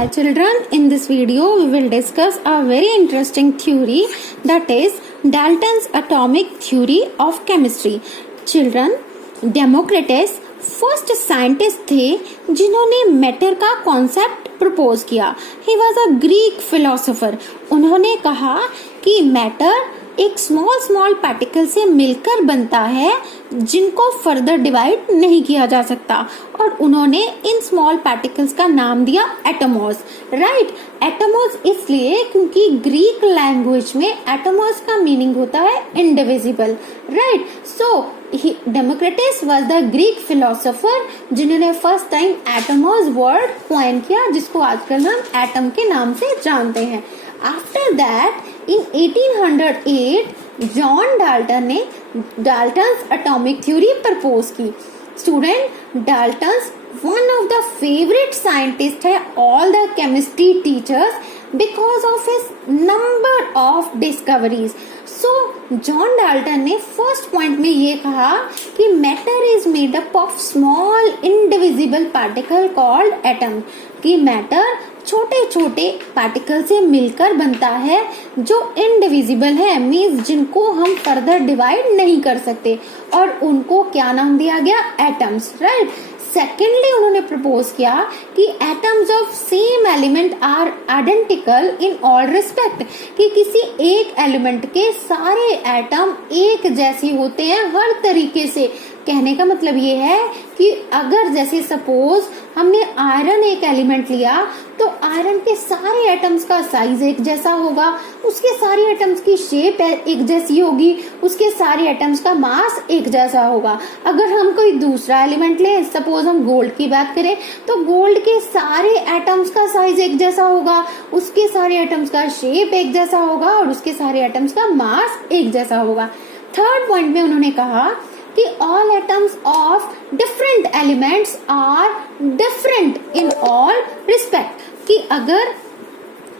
Hi children, in this video we will discuss a very interesting theory, that is Dalton's atomic theory of chemistry. Children, Democritus first scientist थे जिन्होंने matter का concept propose किया. He was a Greek philosopher. उन्होंने कहा कि matter एक small particle से मिलकर बनता है जिनको फर्दर डिवाइड नहीं किया जा सकता, और उन्होंने इन स्मॉल पार्टिकल्स का नाम दिया एटमोस. राइट, एटमोस इसलिए क्योंकि ग्रीक लैंग्वेज में एटमोस का मीनिंग होता है indivisible. Right, so Democritus was the Greek philosopher जिन्होंने first time atmos word coin किया, जिसको आजकल हम एटम के नाम से जानते हैं. After that in 1808 John Dalton ने डाल्टन्स एटॉमिक थ्योरी प्रपोज की. Student, Dalton's one of the favourite scientist है all the chemistry teachers because of his number of discoveries. So John Dalton ने फर्स्ट पॉइंट में ये कहा कि matter is made up of small indivisible particle called atom. कि matter छोटे छोटे particle से मिलकर बनता है जो इंडिविजिबल है, मीन्स जिनको हम फर्दर डिवाइड नहीं कर सकते, और उनको क्या नाम दिया गया? एटम्स. राइट. सेकेंडली उन्होंने प्रपोज किया कि atoms of same element are identical in all respect. कि किसी एक एलिमेंट के सारे एटम एक जैसे होते हैं हर तरीके से. कहने का मतलब ये है कि अगर जैसे सपोज हमने आयरन एक एलिमेंट लिया तो आयरन के सारे एटम्स का साइज एक जैसा होगा, उसके सारे एटम्स की शेप एक जैसी होगी, उसके सारे एटम्स का मास एक जैसा होगा. अगर हम कोई दूसरा एलिमेंट लें, सपोज हम गोल्ड की बात करें, तो गोल्ड के सारे एटम्स का साइज एक जैसा होगा, उसके सारे एटम्स का शेप एक जैसा होगा, और उसके सारे एटम्स का मास एक जैसा होगा. थर्ड पॉइंट में उन्होंने कहा कि all atoms of different elements are different in all respect. कि अगर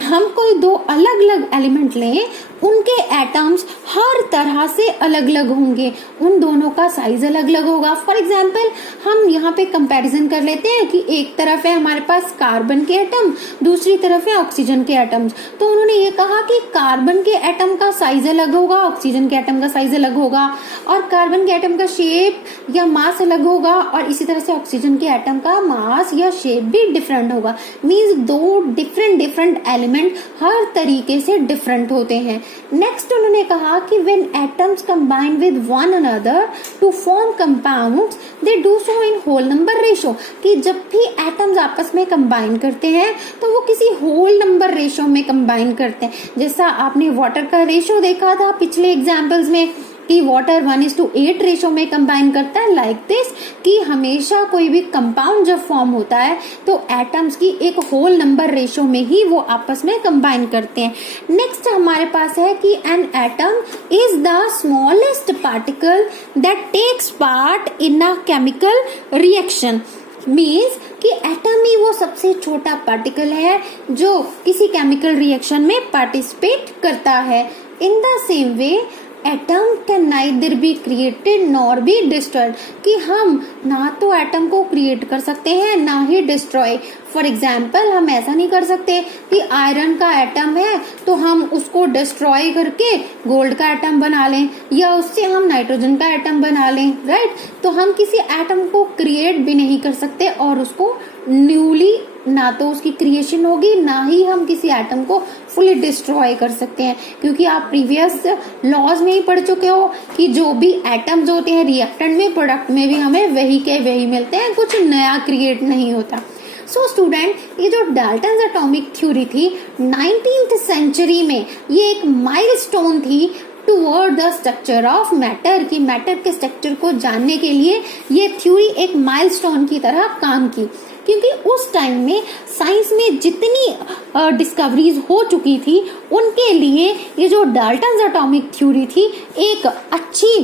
हम कोई दो अलग अलग एलिमेंट लें, उनके एटम्स हर तरह से अलग अलग होंगे, उन दोनों का साइज अलग अलग होगा. फॉर एग्जाम्पल हम यहाँ पे कंपैरिजन कर लेते हैं कि एक तरफ है हमारे पास कार्बन के एटम, दूसरी तरफ है ऑक्सीजन के एटम्स. तो उन्होंने ये कहा कि कार्बन के एटम का साइज अलग होगा, ऑक्सीजन के एटम का साइज अलग होगा, और कार्बन के एटम का शेप या मास अलग होगा, और इसी तरह से ऑक्सीजन के एटम का मास या शेप भी डिफरेंट होगा. मीन्स दो डिफरेंट एलिमेंट हर तरीके से डिफरेंट होते हैं. नेक्स्ट उन्होंने कहा कि when atoms combine with one another to form compounds, they do so in whole number ratio. कि जब भी एटम्स आपस में कंबाइन करते हैं तो वो किसी होल नंबर रेशो में कंबाइन करते हैं. जैसा आपने वाटर का रेशो देखा था पिछले एग्जाम्पल्स में कि वाटर 1:8 रेशो में कंबाइन करता है. लाइक दिस कि हमेशा कोई भी कंपाउंड जब फॉर्म होता है तो एटम्स की एक होल नंबर रेशो में ही वो आपस में कंबाइन करते हैं. नेक्स्ट हमारे पास है कि an atom is the smallest particle that takes part in a chemical reaction. Means कि एटम ही वो सबसे छोटा पार्टिकल है जो किसी केमिकल रिएक्शन में पार्टिसिपेट करता है. In the same way atom can neither be created nor be destroyed. कि हम ना तो एटम को क्रिएट कर सकते हैं ना ही डिस्ट्रॉय. फॉर एग्जाम्पल हम ऐसा नहीं कर सकते कि आयरन का एटम है तो हम उसको डिस्ट्रॉय करके गोल्ड का एटम बना लें, या उससे हम नाइट्रोजन का एटम बना लें. राइट, तो हम किसी एटम को क्रिएट भी नहीं कर सकते, और उसको न्यूली ना तो उसकी क्रिएशन होगी ना ही हम किसी एटम को फुली डिस्ट्रॉय कर सकते हैं. क्योंकि आप प्रीवियस लॉज में ही पढ़ चुके हो कि जो भी एटम्स होते हैं रिएक्टेंट में, प्रोडक्ट में भी हमें वही के वही मिलते हैं, कुछ नया क्रिएट नहीं होता. सो स्टूडेंट, ये जो डाल्टन्स एटॉमिक थ्योरी थी 19th सेंचुरी में, ये एक माइलस्टोन थी toward the structure of matter. की मैटर के स्ट्रक्चर को जानने के लिए ये थ्योरी एक माइलस्टोन की तरह काम की. क्योंकि उस टाइम में साइंस में जितनी डिस्कवरीज हो चुकी थी उनके लिए ये जो डाल्टन्स एटॉमिक थ्योरी थी एक अच्छी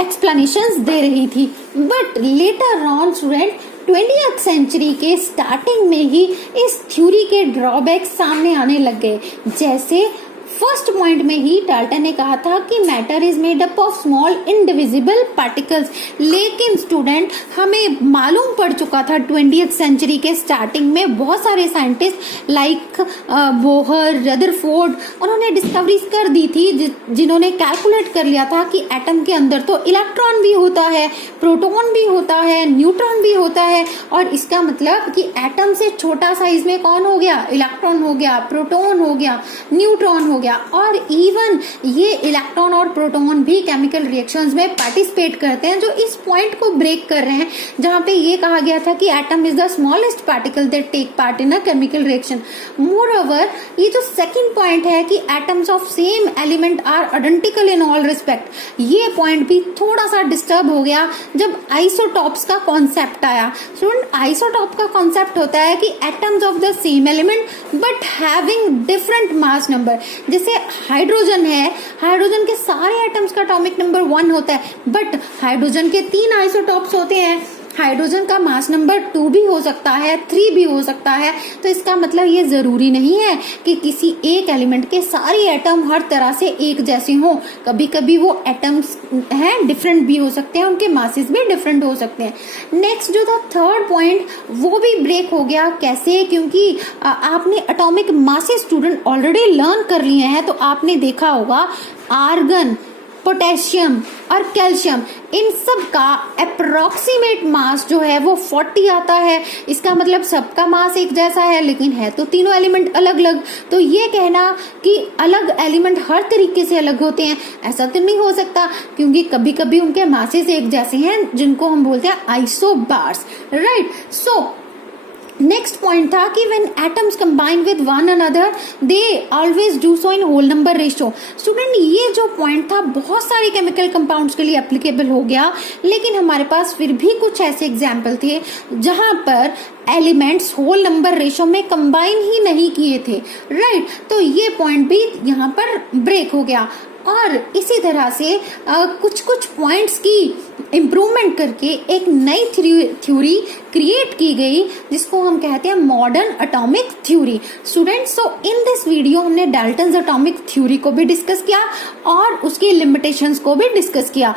एक्सप्लेनेशंस दे रही थी. But later on student 20th century के स्टार्टिंग में ही इस थ्योरी के ड्रॉबैक सामने आने लग गए. जैसे फर्स्ट पॉइंट में ही डाल्टन ने कहा था कि matter is made up of small indivisible particles, लेकिन स्टूडेंट हमें मालूम पड़ चुका था 20th सेंचुरी के स्टार्टिंग में बहुत सारे साइंटिस्ट लाइक बोहर, रदरफोर्ड, उन्होंने डिस्कवरीज कर दी थी जिन्होंने कैलकुलेट कर लिया था कि एटम के अंदर तो इलेक्ट्रॉन भी होता है, प्रोटॉन भी होता है, न्यूट्रॉन भी होता है, और इसका मतलब कि एटम से छोटा साइज में कौन हो गया, इलेक्ट्रॉन हो गया, प्रोटॉन हो गया, न्यूट्रॉन हो गया। और इवन ये इलेक्ट्रॉन और प्रोटॉन भी केमिकल रिएक्शंस में पार्टिसिपेट करते हैं, जो इस पॉइंट को ब्रेक कर रहे हैं जहां पे ये कहा गया था कि atom is the smallest particle that take part in a chemical reaction. Moreover, ये जो सेकंड पॉइंट है कि atoms of same element are identical in all respect, ये पॉइंट भी थोड़ा सा डिस्टर्ब हो गया जब आइसोटॉप्स का कॉन्सेप्ट आया। स्टूडेंट, आइसोटॉप का कॉन्सेप्ट होता है कि atoms of the same element but having different mass number. जैसे हाइड्रोजन है, हाइड्रोजन के सारे एटम्स का एटॉमिक नंबर 1 होता है, बट हाइड्रोजन के 3 आइसोटॉप्स होते हैं। हाइड्रोजन का मास नंबर 2 भी हो सकता है, 3 भी हो सकता है। तो इसका मतलब ये जरूरी नहीं है कि किसी एक एलिमेंट के सारे एटम हर तरह से एक जैसे हों। कभी कभी वो एटम्स हैं डिफरेंट भी हो सकते हैं, उनके मासेस भी डिफरेंट हो सकते हैं। नेक्स्ट जो था थर्ड पॉइंट, वो भी ब्रेक हो गया। कैसे? क्योंकि आपने atomic masses student already learn कर लिए हैं, तो आपने देखा होगा आर्गन, पोटेशियम और कैल्शियम, इन सब का अप्रोक्सीमेट मास जो है वो 40 आता है। इसका मतलब सबका मास एक जैसा है, लेकिन है तो तीनों एलिमेंट अलग अलग। तो ये कहना कि अलग एलिमेंट हर तरीके से अलग होते हैं, ऐसा तो नहीं हो सकता, क्योंकि कभी कभी उनके मासेस एक जैसे हैं, जिनको हम बोलते हैं isobars, right. So next point था कि when atoms combine with one another they always do so in whole number ratio. Student, ये जो पॉइंट था बहुत सारे केमिकल कंपाउंड्स के लिए एप्लीकेबल हो गया, लेकिन हमारे पास फिर भी कुछ ऐसे एग्जाम्पल थे जहां पर एलिमेंट्स होल नंबर रेशियो में कंबाइन ही नहीं किए थे, राइट। तो ये पॉइंट भी यहाँ पर ब्रेक हो गया। और इसी तरह से कुछ कुछ पॉइंट्स की इम्प्रूवमेंट करके एक नई थ्योरी क्रिएट की गई, जिसको हम कहते हैं modern atomic theory. Students, so in this video हमने डाल्टन्स एटॉमिक थ्योरी को भी डिस्कस किया और उसकी लिमिटेशंस को भी डिस्कस किया।